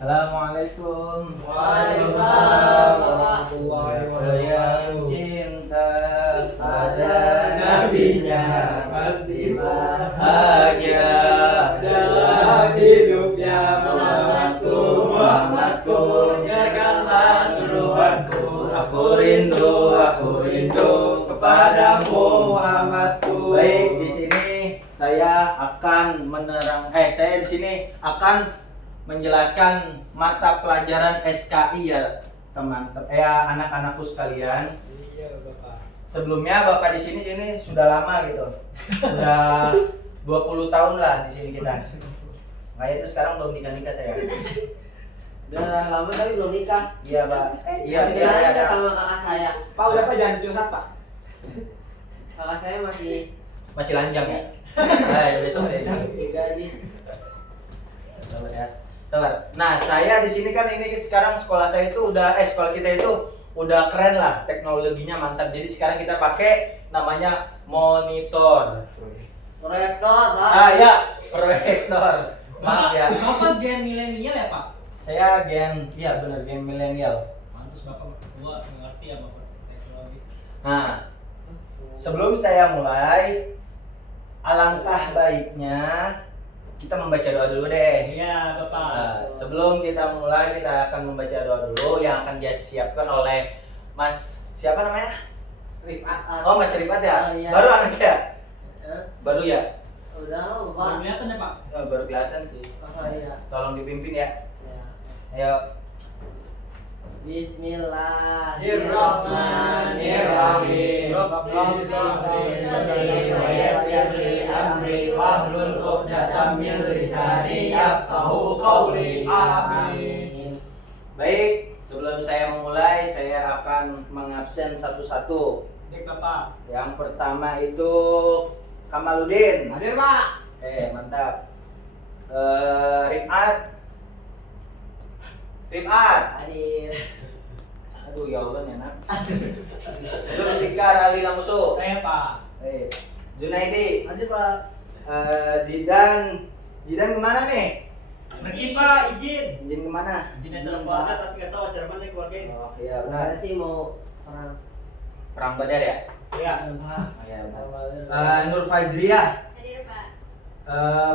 Assalamualaikum. Waalaikumsalam warahmatullahi Yang wabarakatuh. cinta pada nabinya pasti bahagia dalam hidupnya. Muhammadku, Muhammadku, Jagatlah seruanku. Aku rindu kepadamu Muhammadku. Baik, di sini saya akan saya di sini akan menjelaskan mata pelajaran SKI ya teman-teman, anak-anakku sekalian. Iya, Bapak. Sebelumnya Bapak di sini sudah lama gitu. Udah 20 tahun lah di sini kita. Makanya itu sekarang belum nikah saya. Udah lama tapi belum nikah. Iya, Pak. Iya. Udah sama kakak saya. Pak, udah Pak, jangan curhat, Pak. Kakak saya Masih lanjang ya. Nah, ya besok deh. gadis. Sabar ya. Sabar. Nah, saya di sini kan ini sekarang sekolah kita itu udah keren lah, teknologinya mantap. Jadi sekarang kita pakai namanya monitor. Proyektor, Pak. Ya, proyektor. Maaf ya. Bapak gen milenial ya Pak? Saya benar gen milenial. Pantes Bapak tua mengerti ya Bapak teknologi. Nah, sebelum saya mulai, alangkah baiknya kita membaca doa dulu deh. Iya Bapak. Nah, sebelum kita mulai, kita akan membaca doa dulu yang akan disiapkan oleh Mas siapa namanya? Rifat. Oh, Mas Rifat ya? Oh, iya. Baru anaknya? Eh, Baru ya? Udah, Baru Pak. kelihatan ya Pak? Oh, baru kelihatan sih. Oh iya. Tolong dipimpin ya. Ya. Ayo. Bismillahirrahmanirrahim. Rabbi sholli sadri wa yassir li amri wahlul 'uqdatam min lisani yafqahu qawli. Amin. Baik, sebelum saya memulai, saya akan mengabsen satu-satu. Baik Bapak. Yang pertama itu Kamaludin. Hadir, Pak. Mantap. Rifat. Hadir. Aduh, ya Allah enak. Zulfikar Ali Lamusu. Saya Pak. Junaidi. Hadir, Pak. Zidan kemana nih? Pergi Pak, izin. Izin kemana? Izin acara keluarga tapi nggak tahu acara mana keluarga ini. Oh iya Saya benar. sih mau orang Perang Badar ya? Iya. Pak. Oh iya benar. Nur Fajriah. Hadir Pak.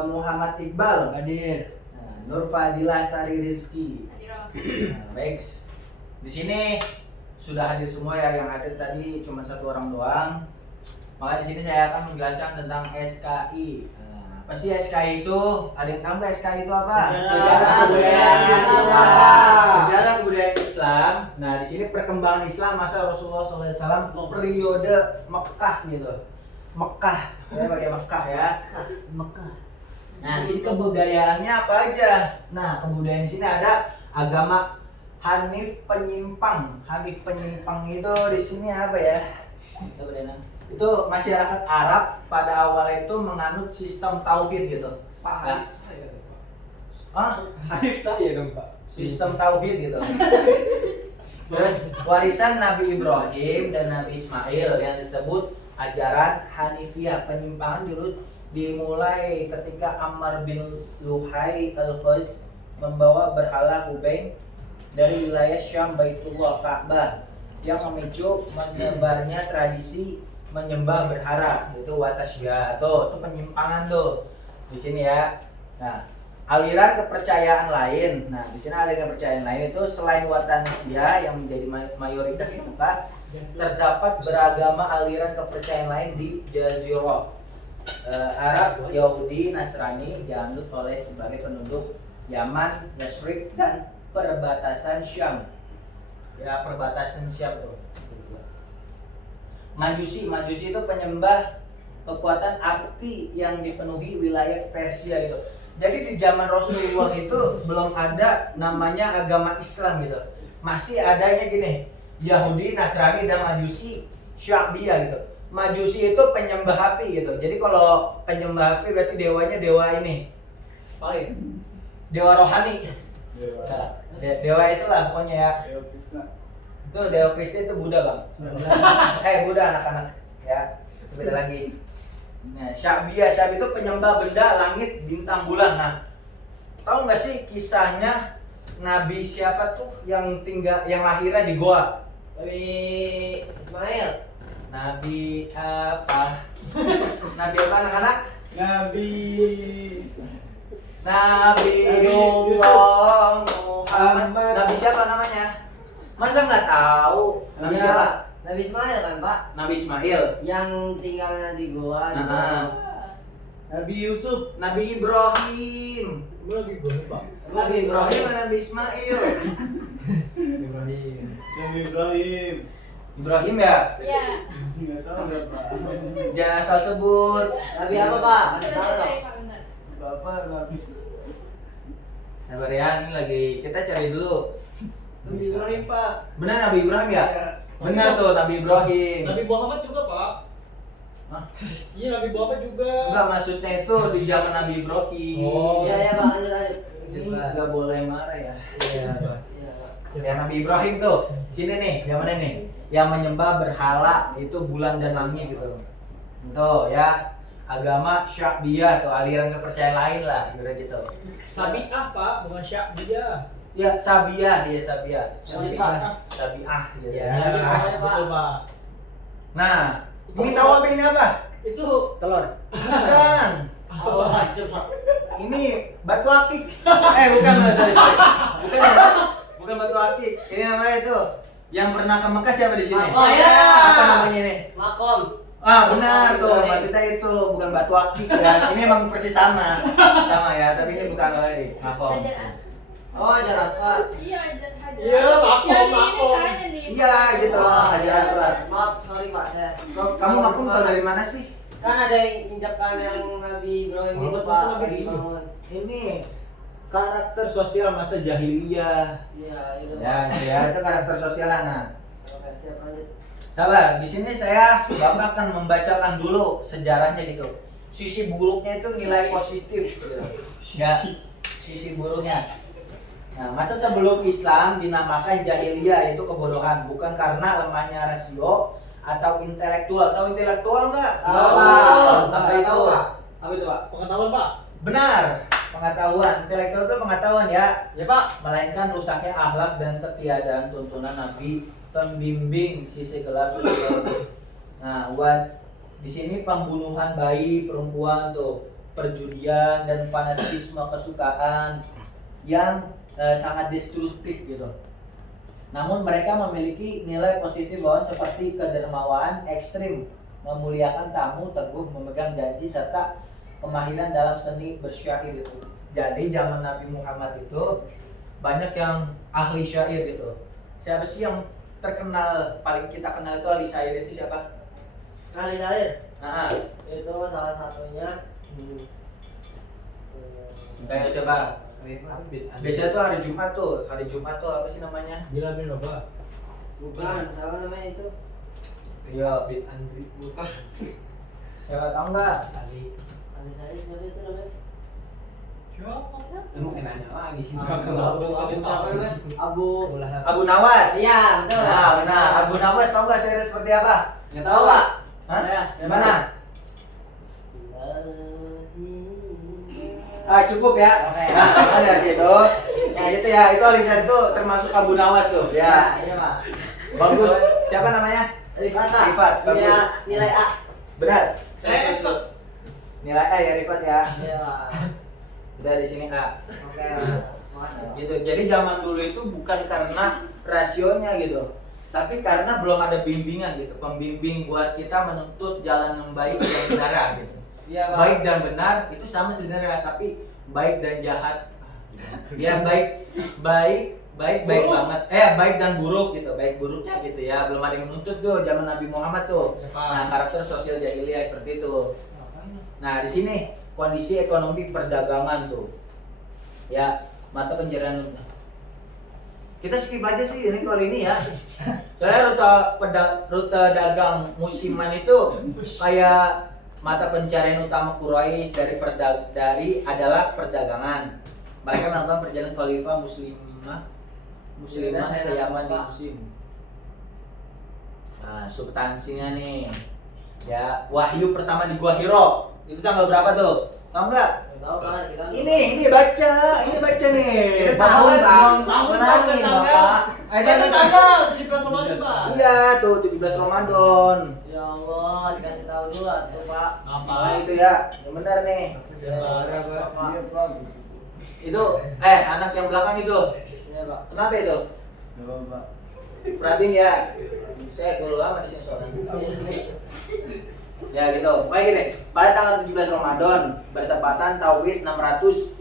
Muhammad Iqbal. Hadir. Nur Fadilah Sari Rizki. Hadir Om. Baik. Di sini sudah hadir semua ya, yang hadir tadi cuma satu orang doang. Maka di sini saya akan menjelaskan tentang SKI. Apa sih SKI itu? Ada yang tahu nggak SKI itu apa? Sejarah Kebudayaan Islam. Sejarah kebudayaan Islam. Nah, di sini perkembangan Islam masa Rasulullah SAW periode Mekah gitu. Mekah, ya pakai Mekah ya. Mekah. Nah, di sini kebudayaannya apa aja? Nah, kebudayaan di sini ada agama Hanif penyimpang. Hanif penyimpang itu di sini apa ya? Coba deh, Nang. Itu masyarakat Arab pada awal itu menganut sistem tauhid gitu. Pak, Nah, Hanif saya dong, Pak. Hanif saya dong, Pak. sistem tauhid gitu. Terus warisan Nabi Ibrahim dan Nabi Ismail yang disebut ajaran Hanifiyah. Penyimpangan dulu dimulai ketika Ammar bin Luhai al-Khaz membawa berhala Hubain dari wilayah Syam Baitullah Ka'bah yang memicu menyebarnya tradisi menyembah berhala, itu watasya. Itu penyimpangan tuh di sini ya. Nah, aliran kepercayaan lain. Nah, di sini aliran kepercayaan lain itu selain Watansia yang menjadi mayoritas di Mekah, terdapat beragama aliran kepercayaan lain di Jazirah Arab, Yahudi, Nasrani dianut oleh sebagai penduduk Yaman, Yasrib dan perbatasan Syam. Ya, perbatasan Syam tuh. Majusi itu penyembah kekuatan api yang dipenuhi wilayah Persia gitu. Jadi di zaman Rasulullah itu belum ada namanya agama Islam gitu. Masih adanya gini, Yahudi, Nasrani dan Majusi, Sya'biyah gitu. Majusi itu penyembah api gitu. Jadi kalau penyembah api berarti dewanya dewa ini. Dewa rohani. Dewa itulah pokoknya ya. Itu Dewa Kristen itu Buddha bang. Buddha anak-anak ya. Itu beda lagi. Nah, Sya'biyah itu penyembah benda, langit, bintang, bulan. Nah, tahu nggak sih kisahnya Nabi siapa tuh yang lahirnya di goa? Nabi Ismail. Nabi apa? Nabi apa anak-anak? Nabi Nabiullah Muhammad. Nabi siapa namanya? Masa nggak tahu? Nabi Ya, siapa? Nabi Ismail kan Pak? Nabi Ismail. Yang tinggalnya di goa. di Nah, goa. Nabi Yusuf. Nabi Ibrahim. Nabi gue Pak. Nabi Ibrahim dan Nabi Ismail. Ibrahim. Nabi Ibrahim. Ibrahim ya? Iya. Enggak tahu enggak Pak. Jangan asal sebut. Nabi apa Pak? Kasih Sudah tahu dong. selesai Pak benar. Bapak Nabi Sabar ya, ini lagi kita cari dulu. Nabi Ibrahim Pak. Benar Nabi Ibrahim ya? Benar tuh Nabi Ibrahim. Nabi Muhammad juga, Pak. Hah? Iya, Nabi Muhammad juga. Enggak, maksudnya itu di zaman Nabi Ibrahim. Oh. Iya ya Pak, lanjut. Ini nggak boleh marah ya. Iya, Pak. Iya Pak. Ya Nabi Ibrahim tuh, sini nih, zaman ini yang menyembah berhala itu bulan dan langit gitu. Tuh ya, agama Sya'biyah tuh, aliran kepercayaan lain lah, ibarat gitu. Sabi'ah, Pak, bukan Sya'biyah. Ya, Sabiyah, ya Sabiyah. Sabi'ah. Sabi'ah gitu Ya, ya. ya. Betul, Pak. Nah, ini tahu apa ini apa? Itu Telur. Bukan. Apa itu Pak? Ini batu akik. Bukan, sorry. Bukan ya. Bukan batu akik. Ini namanya itu yang pernah ke Mekah siapa di sini? Oh, ya. Apa namanya ini? Makom. Ah benar tuh, Ibrahim. maksudnya itu bukan batu akik ya. Ini emang persis sama ya, tapi ini bukan lagi. Makom. Hajar Aswad. Oh, Hajar Aswad. Iya, Hajar. Iya, makom, Yang ini makom. kan, yang ini. Iya gitu, Wah, Hajar Aswad. Maaf, sorry Pak. Saya. Kamu makum tahu dari mana sih? Kan ada yang injakan yang Nabi Ibrahim itu Muhammad Pak. masa Nabi Nabi Ibrahim? Muhammad. Ini karakter sosial masa jahiliyah. Iya, itu Ya, Pak. ya itu karakter sosial anak. Oke, siap lanjut. Sabar, di sini Bapak akan membacakan dulu sejarahnya gitu. Sisi buruknya itu nilai positif gitu. Ya, sisi buruknya. Nah, masa sebelum Islam dinamakan jahiliyah itu kebodohan, bukan karena lemahnya rasio atau intelektual. Tahu intelektual enggak? Tahu. Apa itu? Apa itu, Pak? pengetahuan, Pak. Benar, pengetahuan. Intelektual itu pengetahuan ya, Ya, Pak. melainkan rusaknya akhlak dan ketiadaan tuntunan Nabi pembimbing sisi gelap sosiologis. Nah, di sini pembunuhan bayi, perempuan tuh, perjudian dan fanatisme kesukaan yang sangat destruktif gitu. Namun mereka memiliki nilai positif lawan seperti kedermawaan ekstrim, memuliakan tamu, teguh, memegang janji serta kemahiran dalam seni bersyair itu. Jadi zaman Nabi Muhammad itu banyak yang ahli syair gitu. Siapa sih yang terkenal, paling kita kenal itu ahli syair itu siapa? Kali lahir. Nah, Itu salah satunya. kayak siapa? Biasanya tuh hari Jumat tuh apa sih namanya? Bila bin Bapak. Bukan, siapa namanya itu? Iya, Bin Andri. siapa tahu nggak? Ali. Kali saya siapa itu namanya? Siapa? Emang enaknya lagi. Abu siapa namanya? Abu. Abu Nawas. Iya, betul. Nah, benar. Abu Nawas tahu nggak syair seperti apa? Nggak Tahu Pak? Hah? Saya. Yang mana? Cukup ya. Oke. Nah, ada gitu. Ya itu ya, itu Alisan itu termasuk Abu Nawas tuh. Ya, Iya Pak. bagus. Siapa namanya? Rifat Pak. Rifat, bagus. Nilai A. Benar. Saya S, Pak. Nilai A ya Rifat ya. Iya Pak. Udah di sini A. Oke. Makasih. Gitu. Jadi zaman dulu itu bukan karena rasionya gitu, tapi karena belum ada bimbingan gitu, pembimbing buat kita menuntut jalan yang baik dan benar gitu. Iya Pak. Baik dan benar itu sama sebenarnya, tapi baik dan jahat. Ya baik banget. Baik dan buruk gitu, baik buruknya gitu ya. Belum ada yang menuntut tuh zaman Nabi Muhammad tuh. Nah, karakter sosial jahiliyah seperti itu. Nah, di sini kondisi ekonomi perdagangan tuh. Ya, mata pencarian. Kita skip aja sih ini kali ini ya. Soalnya rute dagang musiman itu kayak mata pencarian utama Quraisy adalah perdagangan. Mereka melakukan perjalanan khalifah muslimah ke Yaman di musim. Nah, substansinya nih. Ya, wahyu pertama di Gua Hiro. Itu tanggal berapa tuh? Tahu nggak? Tahu kan kita. Ini baca nih. Kita Bangun, Bang. Tahun Menangin, Bapak. Itu tanggal 17 Ramadan, Pak. Iya, tuh 17 Ramadan. Ya Allah, dikasih tahu dulu tuh, Pak. Apa? Nah, itu ya. Yang benar nih. Bapak. Itu anak yang belakang itu. Iya, Pak. Kenapa itu? Bapak. Perhatiin ya. Saya dulu lama di sini soalnya. Ya gitu. Baik gini. Pada tanggal 17 Ramadan bertepatan Tauhid 610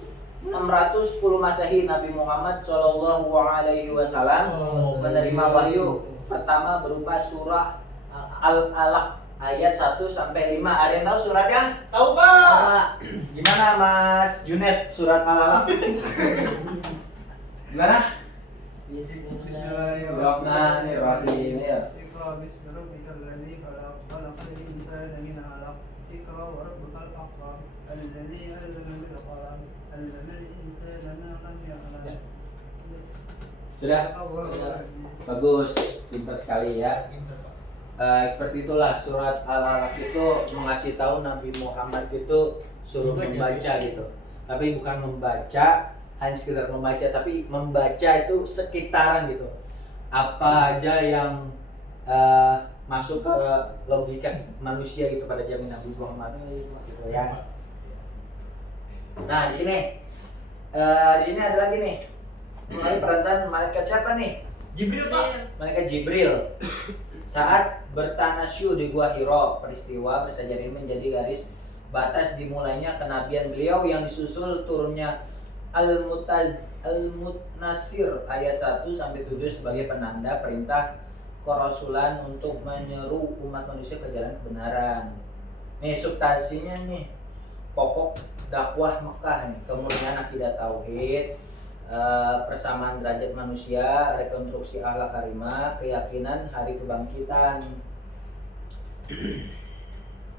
Masehi, Nabi Muhammad Shallallahu Alaihi Wasallam menerima wahyu pertama berupa surah Al-Alaq ayat 1 sampai 5. Ada yang tahu suratnya? Tahu, Pak. Pak. Gimana Mas Junet surat Al-Alaq? Gimana? Bismillahirrahmanirrahim. Ya. اقرأ باسم ربك الذي خلق خلق الإنسان من علق اقرأ وربك الأكرم الذي علم بالقلم علم الإنسان ما لم يعلم Sudah? Bagus, pintar sekali ya. Seperti itulah surat Al-Alaq itu mengasih tahu Nabi Muhammad itu suruh membaca gitu. Tapi bukan membaca hanya sekedar membaca, tapi membaca itu sekitaran gitu. Apa aja yang masuk ke logika manusia gitu pada zaman Nabi Muhammad gitu ya. Nah di sini ada lagi nih. Mulai perantaraan malaikat siapa nih? Jibril, Pak. Malaikat Jibril. Saat bertanasyu di Gua Hiro, peristiwa bersajar ini menjadi garis batas dimulainya kenabian beliau yang disusul turunnya Al-Mutnasir ayat 1 sampai 7 sebagai penanda perintah kerasulan untuk menyeru umat manusia ke jalan kebenaran. Nih substansinya nih, pokok dakwah Mekah nih, kemudian akidah tauhid, persamaan derajat manusia, rekonstruksi akhlak karimah, keyakinan hari kebangkitan.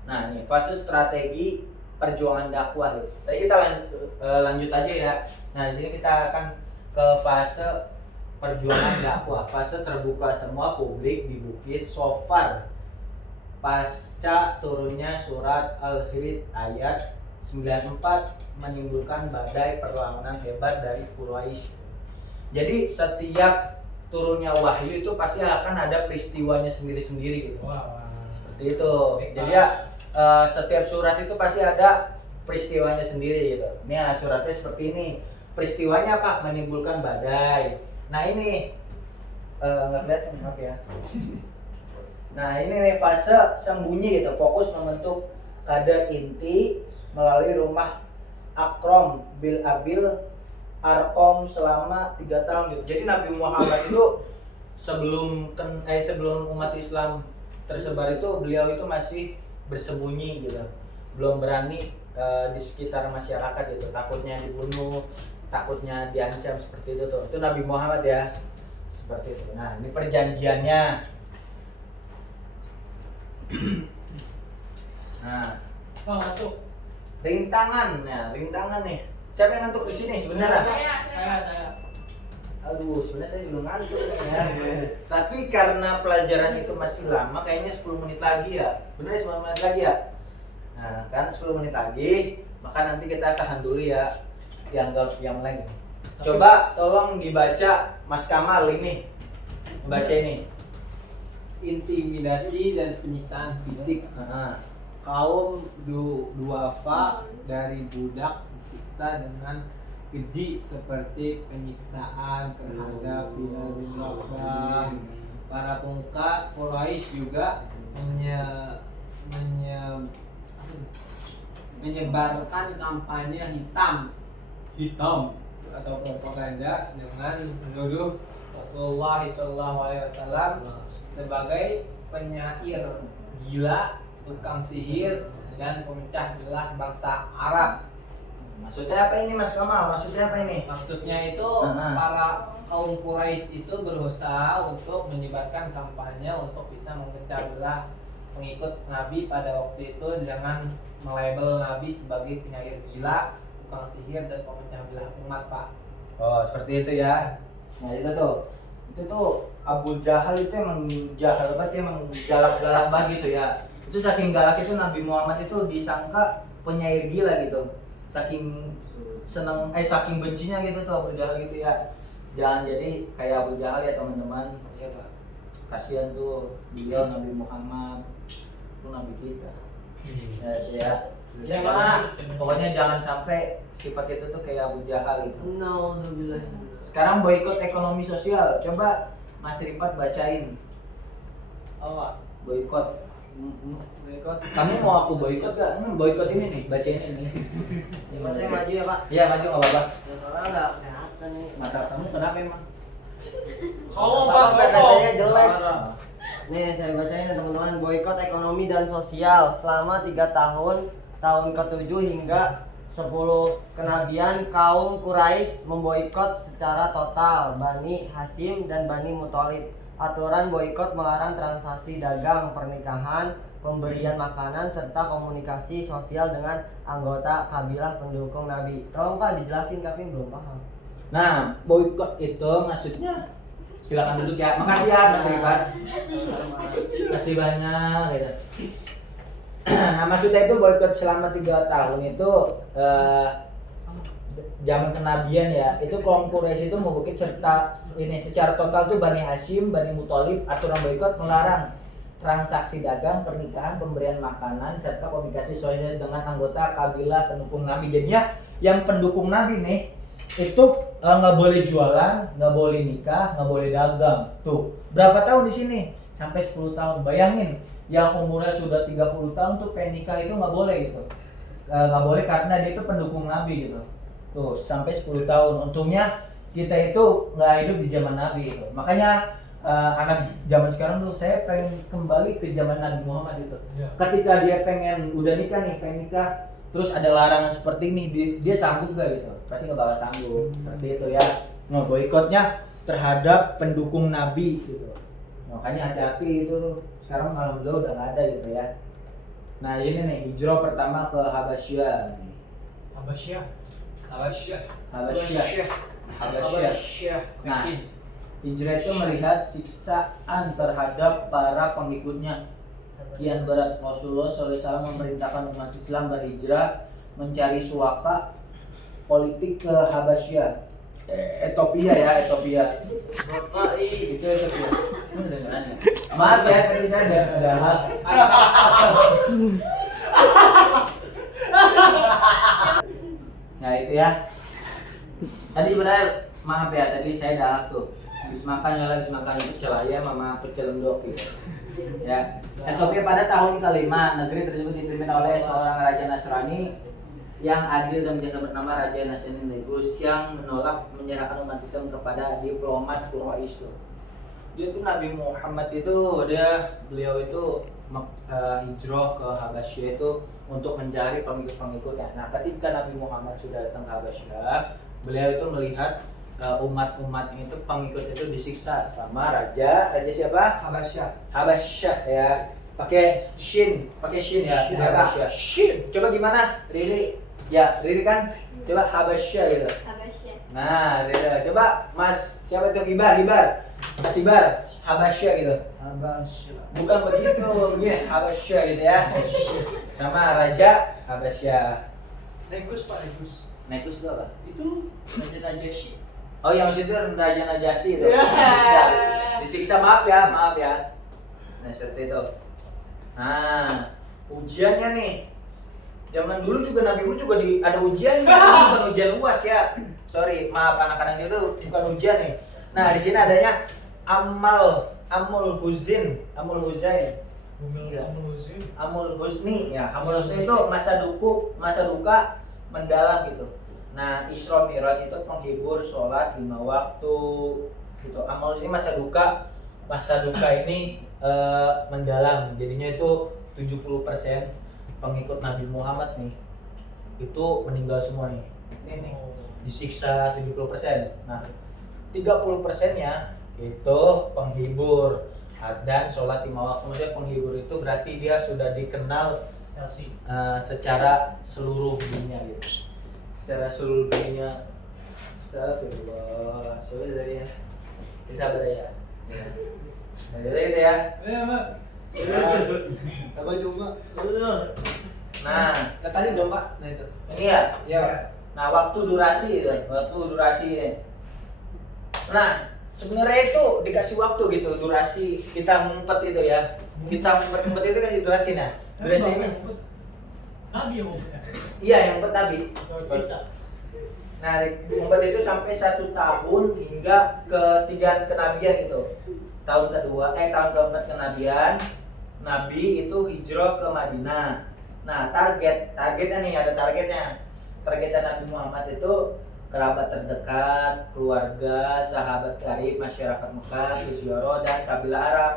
Nah, ini fase strategi perjuangan dakwah. Tadi kita lanjut aja ya. Nah, di sini kita akan ke fase perjuangan dakwah. Fase terbuka semua publik di Bukit Sofar. Pasca turunnya surat Al-Hijr ayat 94 menimbulkan badai perlawanan hebat dari Quraisy. Jadi setiap turunnya wahyu itu pasti akan ada peristiwanya sendiri-sendiri gitu. Wah. Seperti itu. Jadi ya setiap surat itu pasti ada peristiwanya sendiri gitu. Ini suratnya seperti ini. Peristiwanya apa? Menimbulkan badai. Nah ini nggak kelihatan maaf ya. Nah ini nih fase sembunyi gitu. Fokus membentuk kader inti melalui rumah Akrom bil Abil Arkom selama 3 tahun gitu. Jadi Nabi Muhammad itu sebelum umat Islam tersebar itu beliau itu masih bersembunyi gitu. Belum berani di sekitar masyarakat gitu. Takutnya dibunuh, takutnya diancam seperti itu tuh. Itu Nabi Muhammad ya. Seperti itu. Nah, ini perjanjiannya. Nah, Pak, ngantuk. rintangan nih. Siapa yang ngantuk di sini sebenarnya? Saya. Aduh, sebenarnya saya juga ngantuk nih ya. Tapi karena pelajaran itu masih lama, kayaknya 10 menit lagi ya. Bener ya 10 menit lagi ya? Nah, kan 10 menit lagi, maka nanti kita tahan dulu ya yang lain. Coba tolong dibaca Mas Kamal ini. Baca ini. Intimidasi dan penyiksaan fisik. Kaum duafa dari budak disiksa dengan keji seperti penyiksaan terhadap Bilal bin Rabah. Para pemuka Quraisy juga menyebarkan kampanye hitam atau propaganda dengan menuduh Rasulullah SAW sebagai penyair gila, tukang sihir, dan pemecah belah bangsa Arab. Maksudnya apa ini Mas Kamal? Maksudnya apa ini? Maksudnya itu para kaum Quraisy itu berusaha untuk menyebarkan kampanye untuk bisa memecah belah pengikut Nabi pada waktu itu dengan melabel Nabi sebagai penyair gila, tukang sihir, dan pemecah belah umat, Pak. Oh, seperti itu ya. Nah, itu tuh Abu Jahal itu emang jahal banget, emang galak-galak banget gitu ya. Itu saking galak itu Nabi Muhammad itu disangka penyair gila gitu. saking saking bencinya gitu tuh Abu Jahal gitu ya. Jangan jadi kayak Abu Jahal ya teman-teman. Iya Pak. Kasihan tuh beliau Nabi Muhammad, itu Nabi kita. Ya. Pokoknya jangan sampai sifat itu tuh kayak Abu Jahal gitu. Naudzubillah. Sekarang boikot ekonomi sosial. Coba Mas Rifat bacain. Apa? Boikot. Boikot. Kamu mau aku boikot gak? Boikot ini nih, bacain ini. Ya, saya maju ya Pak. Iya maju nggak apa-apa. Ya soalnya nggak kesehatan nih. Mata kamu kenapa emang? Kamu Apa pas katanya jelek. Ah. Nih saya bacain ya teman-teman. Boikot ekonomi dan sosial selama 3 tahun, tahun ke-7 hingga 10 kenabian kaum Quraisy memboikot secara total Bani Hashim dan Bani Muthalib. Aturan boikot melarang transaksi dagang, pernikahan, pemberian makanan serta komunikasi sosial dengan anggota kabilah pendukung Nabi. Tolong Pak dijelasin, kami belum paham. Nah, boikot itu maksudnya silakan duduk ya. Makasih ya Mas Rifat. Kasih banyak gitu. Nah, maksudnya itu boikot selama 3 tahun itu zaman kenabian ya. Itu kaum Quraisy itu memboikot serta ini secara total tuh Bani Hashim, Bani Muthalib. Aturan boikot melarang transaksi dagang, pernikahan, pemberian makanan serta komunikasi sosial dengan anggota kabilah pendukung Nabi. Jadinya yang pendukung Nabi nih itu nggak boleh jualan, nggak boleh nikah, nggak boleh dagang. Tuh, berapa tahun di sini? Sampai 10 tahun. Bayangin, yang umurnya sudah 30 tahun tuh pengen nikah itu nggak boleh gitu. Nggak boleh karena dia itu pendukung Nabi gitu. Tuh, sampai 10 tahun. Untungnya kita itu nggak hidup di zaman Nabi gitu. Makanya anak zaman sekarang tuh saya pengen kembali ke zaman Nabi Muhammad itu. Ketika dia pengen udah nikah nih, pengen nikah, terus ada larangan seperti ini, dia sanggup gak gitu? Pasti nggak bakal sanggup. Seperti itu ya. Nah, boikotnya terhadap pendukung Nabi gitu. Makanya hati-hati itu tuh. Sekarang alhamdulillah udah nggak ada gitu ya. Nah ini nih hijrah pertama ke Habasyah. Habasyah. Habasyah. Nah, hijrah itu melihat siksaan terhadap para pengikutnya. Kian berat. Rasulullah SAW memerintahkan umat Islam berhijrah mencari suaka politik ke Habasyah. Ethiopia ya, Ethiopia. Itu Ethiopia. Maaf ya, tadi saya ada Nah itu ya. Tadi sebenarnya maaf ya, tadi saya dahak tuh. Habis makan pecel ayam sama pecel endok gitu. Ya. Ethiopia pada tahun ke-5 negeri tersebut dipimpin oleh seorang raja Nasrani yang adil dan biasa bernama Raja Nasrani Negus yang menolak menyerahkan umat Islam kepada diplomat Quraisy tuh. Dia tuh Nabi Muhammad itu beliau itu hijrah ke Habasyah itu untuk mencari pengikut-pengikutnya. Nah, ketika Nabi Muhammad sudah datang ke Habasyah, beliau itu melihat umat-umat itu pengikut itu disiksa sama raja siapa? Habasyah ya. Pakai shin ya. Habasyah. Shin. Coba gimana? Riri kan? Coba Habasyah gitu. Habasyah. Nah, Riri. Coba Mas, siapa itu Ibar? Mas Ibar, Habasyah gitu. Habasyah. Bukan begitu, begini Habasyah gitu ya. Sama Raja Habasyah. Negus Pak, Negus. Negus itu apa? Itu Raja Sih. Oh yang maksud itu Raja Najasyi itu. Ya. Disiksa, maaf ya. Nah seperti itu. Nah, ujiannya nih. Zaman dulu juga Nabi Muhammad juga ada ujiannya, bukan ujian luas ya. Sorry, maaf anak-anak itu bukan ujian nih. Nah, di sini adanya Amul Huzain. Amul Husni ya. Amul Husni itu masa duka mendalam gitu. Nah, Isra Mi'raj itu penghibur sholat 5 waktu gitu. Amul Husni masa duka ini mendalam. Jadinya itu 70% pengikut Nabi Muhammad nih itu meninggal semua nih. Ini disiksa 70%. Nah, 30%-nya itu penghibur dan sholat 5 waktu. Maksudnya penghibur itu berarti dia sudah dikenal secara seluruh dunia gitu. Secara seluruh dunia. Astagfirullah. Sabar ya. Sabar ya. Sabar gitu ya. Iya, Pak. Apa coba? Nah, Tadi dong Pak. Nah itu. ini ya. Nah, waktu durasi itu, ini. Nah, sebenarnya itu dikasih waktu gitu, durasi kita ngumpet itu ya. Kita ngumpet itu kasih durasi nah. Durasi ini. Nabi yang mau punya. Iya, yang ngumpet Nabi. Kita. Nah, ngumpet itu sampai 1 tahun hingga ketiga kenabian itu. Tahun keempat kenabian, Nabi itu hijrah ke Madinah. Nah, targetnya nih, ada targetnya. Targetnya Nabi Muhammad itu kerabat terdekat, keluarga, sahabat karib, masyarakat Mekah, Isyoro, dan kabilah Arab.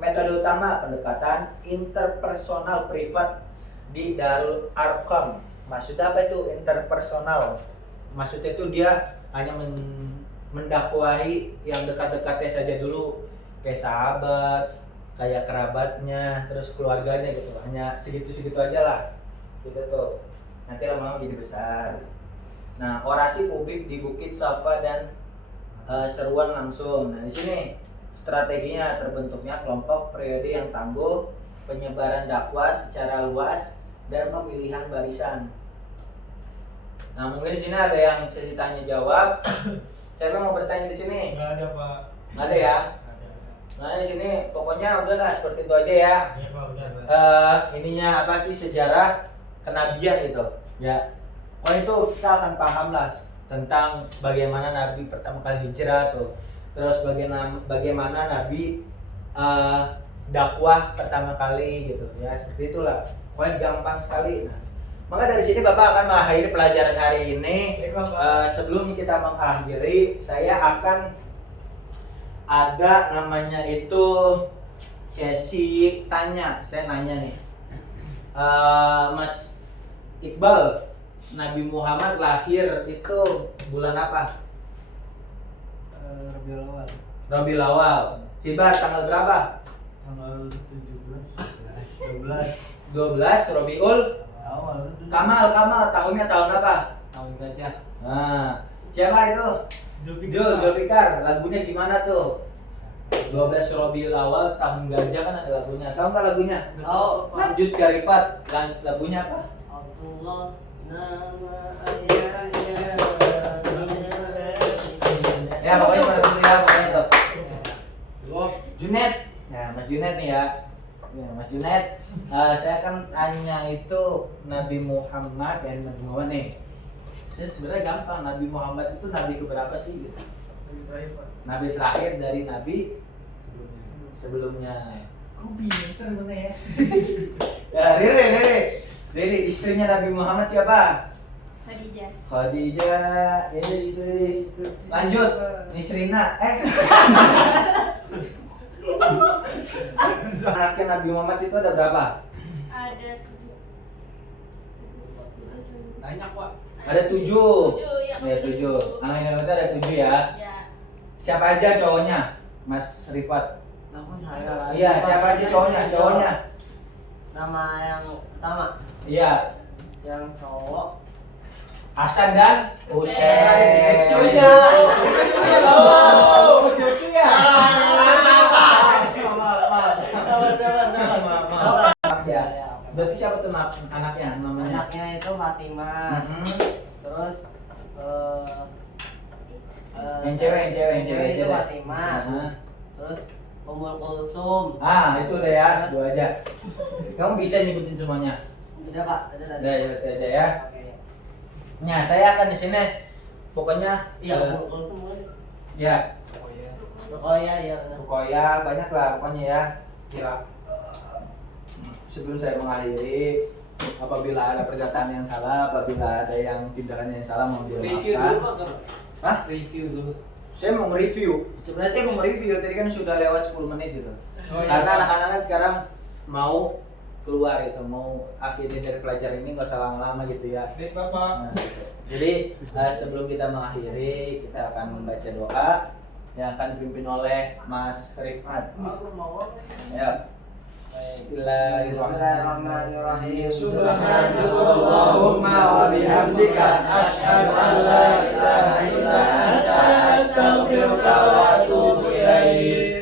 Metode utama pendekatan interpersonal privat di Darul Arqam. Maksudnya apa itu interpersonal? Maksudnya itu dia hanya mendakwahi yang dekat-dekatnya saja dulu, kayak sahabat, kayak kerabatnya, terus keluarganya gitu. Hanya segitu-segitu aja lah, gitu tuh. Nanti lama-lama jadi besar. Nah, orasi publik di Bukit Safa dan seruan langsung. Nah, di sini strateginya terbentuknya kelompok periode yang tangguh, penyebaran dakwah secara luas dan pemilihan barisan. Nah, mungkin di sini ada yang sesi tanya jawab. Siapa mau bertanya di sini? Enggak ada Pak. Nggak ada ya? Ada. Nah, di sini pokoknya udahlah seperti itu aja ya. Iya Pak, udah. Ininya apa sih sejarah kenabian gitu ya. Oh itu kita akan paham lah tentang bagaimana Nabi pertama kali hijrah tuh, terus bagaimana Nabi dakwah pertama kali gitu ya, seperti itulah. Pokoknya gampang sekali. Nah, maka dari sini Bapak akan mengakhiri pelajaran hari ini. Sebelum kita mengakhiri, saya akan ada namanya itu sesi tanya. Saya nanya nih, Mas Iqbal, Nabi Muhammad lahir itu bulan apa? Rabiul Awal. Rabiul Awal. Hibat tanggal berapa? Tanggal 17, 12 Rabiul Awal. Kamal tahunnya tahun apa? Tahun gajah. Nah, siapa itu? Julfikar. Lagunya gimana tuh? 12 Rabiul Awal tahun gajah kan ada lagunya. Tahu nggak lagunya? Oh, Lanjut ke Rifat. Lagunya apa? Abdullah nama ayahnya. Ya pokoknya pada dulu ya, pokoknya tuh. Junet. Nah, Mas Junet nih ya. Ya, Mas Junet, saya akan tanya itu Nabi Muhammad dan Nabi Muhammad nih. Saya sebenarnya gampang, Nabi Muhammad itu nabi keberapa sih gitu? Nabi terakhir Pak. Nabi terakhir dari nabi sebelumnya. Kok bingung kan mana ya? Ya, Riri, istrinya Nabi Muhammad siapa? Khadijah, istri. Lanjut, Nisrina. Anaknya Nabi Muhammad itu ada berapa? Ada banyak Pak. Ada 7. ya, Ya 7. Anaknya Nabi itu ada 7 ya. Ya. Siapa aja cowoknya? Mas Rifat. Namun saya Iya, siapa aja cowoknya? Nama yang pertama, Iya, yang cowok Hasan dan Husein. Cucunya. Cucunya. Ya. Berarti siapa tuh anaknya namanya? anaknya itu Fatimah. Terus Yang cewek itu aja deh. Fatimah. Terus Ummul Kulsum. Itu udah ya, 2 aja. Kamu bisa nyebutin semuanya. Udah Pak, Udah aja ya. Oke. Nah, saya akan di sini pokoknya Iya, Ummul Kulsum boleh. ya, Oh iya. pokoknya banyak lah pokoknya ya. Kira sebelum saya mengakhiri, apabila ada perkataan yang salah, apabila ada yang tindakan yang salah, mohon Review dimaafkan. dulu Pak. Hah? Review dulu. Saya mau review. Sebenarnya saya mau review, tadi kan sudah lewat 10 menit gitu. Oh, iya. Karena anak-anak sekarang mau keluar gitu, mau akhirnya dari pelajaran ini nggak usah lama-lama gitu ya. Baik Bapak. Nah, gitu. Jadi sebelum kita mengakhiri, kita akan membaca doa yang akan dipimpin oleh Mas Rifat. Ya. Bismillahirrahmanirrahim. Subhanallahumma wa bihamdika asyhadu an la ilaha illa anta astaghfiruka wa atubu ilaik.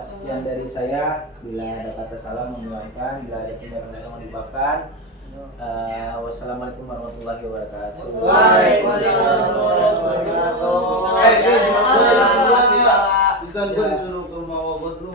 Sekian dari saya. Bila ada kata salah mohon dimaafkan, bila ada tindakan yang dimaafkan. Wassalamualaikum warahmatullahi wabarakatuh. Waalaikumsalam warahmatullahi wabarakatuh. Bisa gue disuruh ke rumah wabot lu.